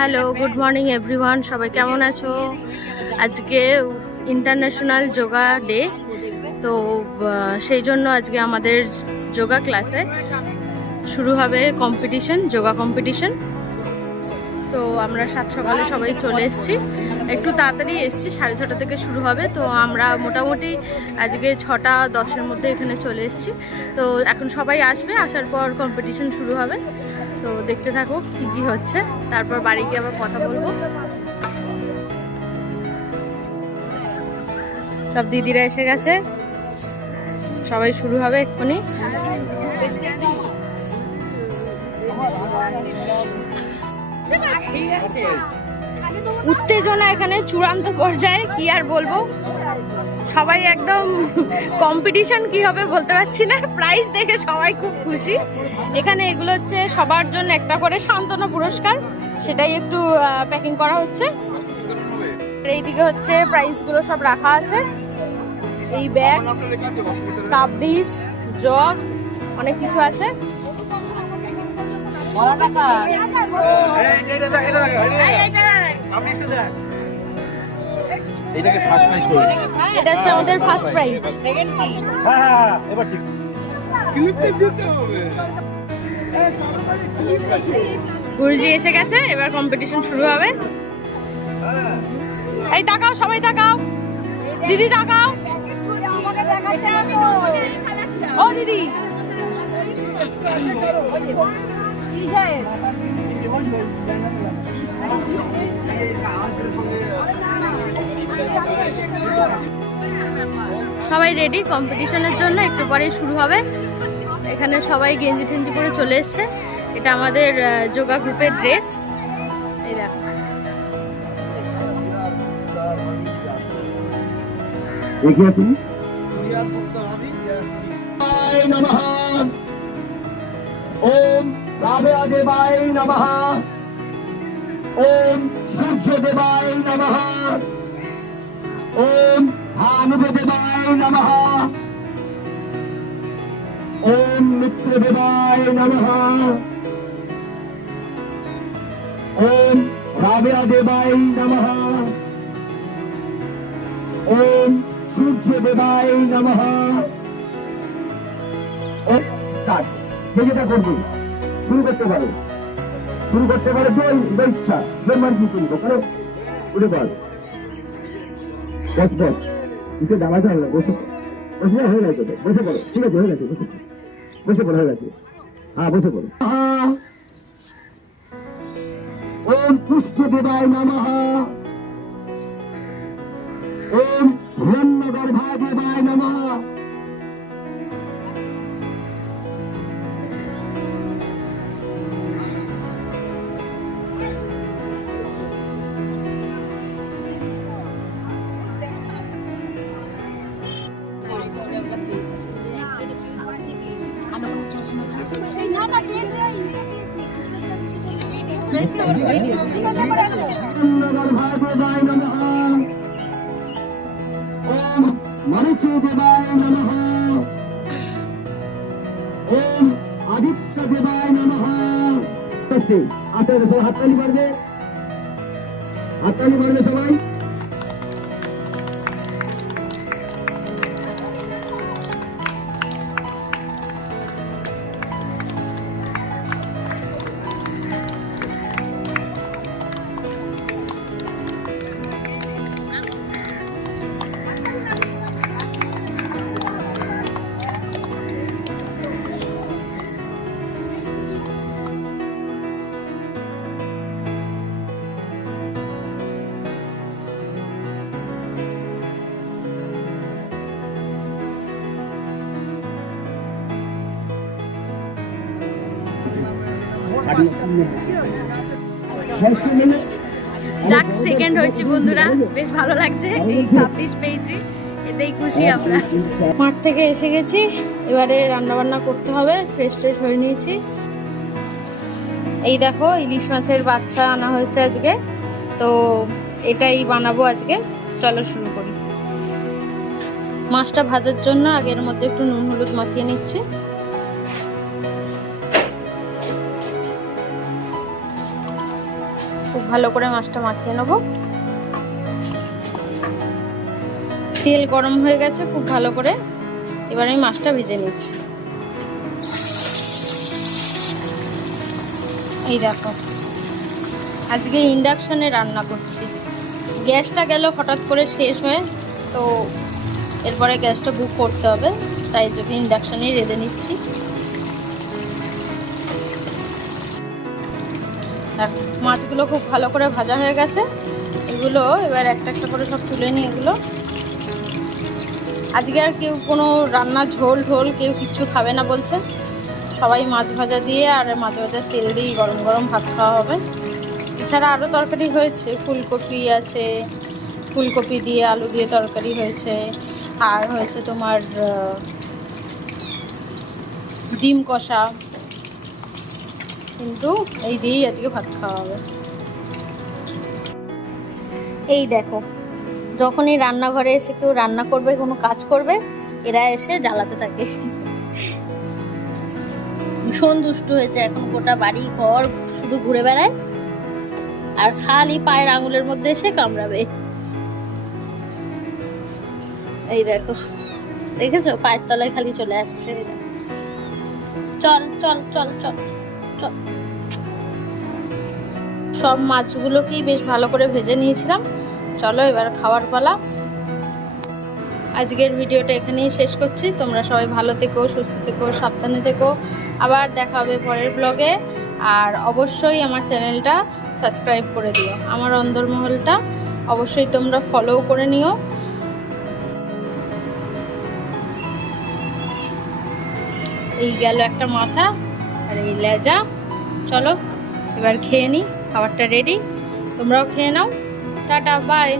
Hello, good morning everyone. সবাই কেমন আছো? আজকে ইন্টারন্যাশনাল যোগা ডে, তো সেই জন্য আজকে আমাদের যোগা ক্লাসে শুরু হবে কম্পিটিশন, যোগা কম্পিটিশন। তো আমরা সকালে সবাই চলে এসেছি, একটু তাড়াতাড়ি এসেছি, 6:30 থেকে শুরু হবে। তো আমরা মোটামুটি আজকে 6:10-এর মধ্যে এখানে চলে এসেছি। তো এখন সবাই আসবে, আসার পর কম্পিটিশন শুরু হবে। তো দেখতে থাকো কি কি হচ্ছে, তারপর বাড়ি গিয়ে আবার কথা বলবো। সব দিদিরা এসে গেছে, সবাই শুরু হবে এক্ষুনি। উত্তেজনা এখানে চূড়ান্ত পর্যায়ে, কি আর বলবো। সবাই একদম কম্পিটিশন কি হবে বলতে পারছি না, প্রাইজ দেখে সবাই খুব খুশি। এখানে এগুলো হচ্ছে সবার জন্য একটা করে সান্ত্বনা পুরস্কার, সেটাই একটু প্যাকিং করা হচ্ছে। এইদিকে হচ্ছে প্রাইজগুলো সব রাখা আছে, এই ব্যাগ, কাপ ডিশ, জগ, অনেক কিছু আছে। এটা হচ্ছে আমাদের ফার্স্ট প্রাইজ। গুরুজি এসে গেছে, এবার কম্পিটিশন শুরু হবে। এই তাকাও, সবাই তাকাও, দিদি তাকাও, ও দিদি। সবাই রেডি কম্পিটিশনের জন্য, একটু পরেই শুরু হবে। এখানে সবাই গেঞ্জি টেঞ্জি পরে চলে এসছে, এটা আমাদের যোগা গ্রুপের ড্রেস। এই দেখো, ওম রাধা দেবায় নমঃ, ওম সূর্য দেবায় নমঃ, ওম ভানুদেবায় নমঃ, ওম মিত্র দেবায় নমঃ, ওম রাধা দেবায় নমঃ, ওম সূর্য দেবায় নমঃ। যেটা করবি শুরু করতে পারো, শুরু করতে পারো তো ইচ্ছা জন্মান কি শুরু করো, উঠে বল। বস বস, ইসে দাঁড়াতে হবে না, বসে বসে হয়ে গেছে, বসে পড়ো, ঠিক আছে, হয়ে গেছে, বসে বসে পড়ো, হয়ে গেছে, হ্যাঁ বসে পড়ো। ওম পুষ্প দেবায় নমঃ, ওম হিরণ্যগর্ভা দেবায় নমঃ, দেবায় নমঃ, ওম মরিচি দেবায় নমঃ, ওম আদিত্য দেবায় নমঃ। আস্তে আস্তে সবাই হাততালি মারবে, হাততালি মারবে সবাই। যাক, সেকেন্ড হয়েছি বন্ধুরা, বেশ ভালো লাগছে। এই কাপ ডিশ পেয়েছি, এতেই খুশি আমরা। মাঠ থেকে এসে গেছি, এবারে রান্না বান্না করতে হবে। ফ্রেশ ট্রেশ হয়ে নিয়েছি। এই দেখো, ইলিশ মাছের বাচ্চা আনা হয়েছে আজকে, তো এটাই বানাবো আজকে। চলো শুরু করি। মাছটা ভাজার জন্য আগের মধ্যে একটু নুন হলুদ মাখিয়ে নিচ্ছি। খুব ভালো করে মাছটা মাখিয়ে নেব। তেল গরম হয়ে গেছে খুব ভালো করে, এবার আমি মাছটা ভেজে নিচ্ছি। এই দেখো, আজকে ইন্ডাকশনে রান্না করছি। গ্যাসটা গেল হঠাৎ করে শেষ হয়ে, তো এরপরে গ্যাসটা বুক করতে হবে, তাই যদি ইন্ডাকশনেই রেঁধে নিচ্ছি। মাছগুলো খুব ভালো করে ভাজা হয়ে গেছে, এগুলো এবার একটা একটা করে সব তুলে নিই। এগুলো আজকে আর কেউ কোনো রান্না ঝোল ঢোল কেউ কিচ্ছু খাবে না বলছে, সবাই মাছ ভাজা দিয়ে আর মাছ ভাজার তেল দিয়ে গরম গরম ভাত খাওয়া হবে। এছাড়া আরও তরকারি হয়েছে, ফুলকপি আছে, ফুলকপি দিয়ে আলু দিয়ে তরকারি হয়েছে, আর হয়েছে তোমার ডিম কষা, কিন্তু এই দিয়েই আজকে ভাত খাওয়া হবে। এই দেখো, যখনই রান্নাঘরে এসে কেউ রান্না করবে, কোনো কাজ করবে, এরা এসে জ্বালাতে থাকে। ভীষণ দুষ্টু হয়েছে এখন, গোটা বাড়ি ঘর শুধু ঘুরে বেড়ায় আর খালি পায়ের আঙুলের মধ্যে এসে কামড়াবে। এই দেখো, দেখেছো পায়ের তলায় খালি চলে আসছে। চল চল চল চল চল। সব মাছগুলোকেই বেশ ভালো করে ভেজে নিয়েছিলাম, চলো এবার খাওয়ার পালা। আজকের ভিডিওটা এখানেই শেষ করছি। তোমরা সবাই ভালো থেকো, সুস্থ থেকো, সাবধানে থেকো। আবার দেখা হবে পরের ব্লগে। আর অবশ্যই আমার চ্যানেলটা সাবস্ক্রাইব করে দিও, আমার অন্দরমহলটা অবশ্যই তোমরা ফলো করে নিও। এই গেল একটা মাথা আর এই লেজা। চলো এবার খেয়ে নিই, খাবারটা রেডি, তোমরাও খেয়ে নাও। Tata, by.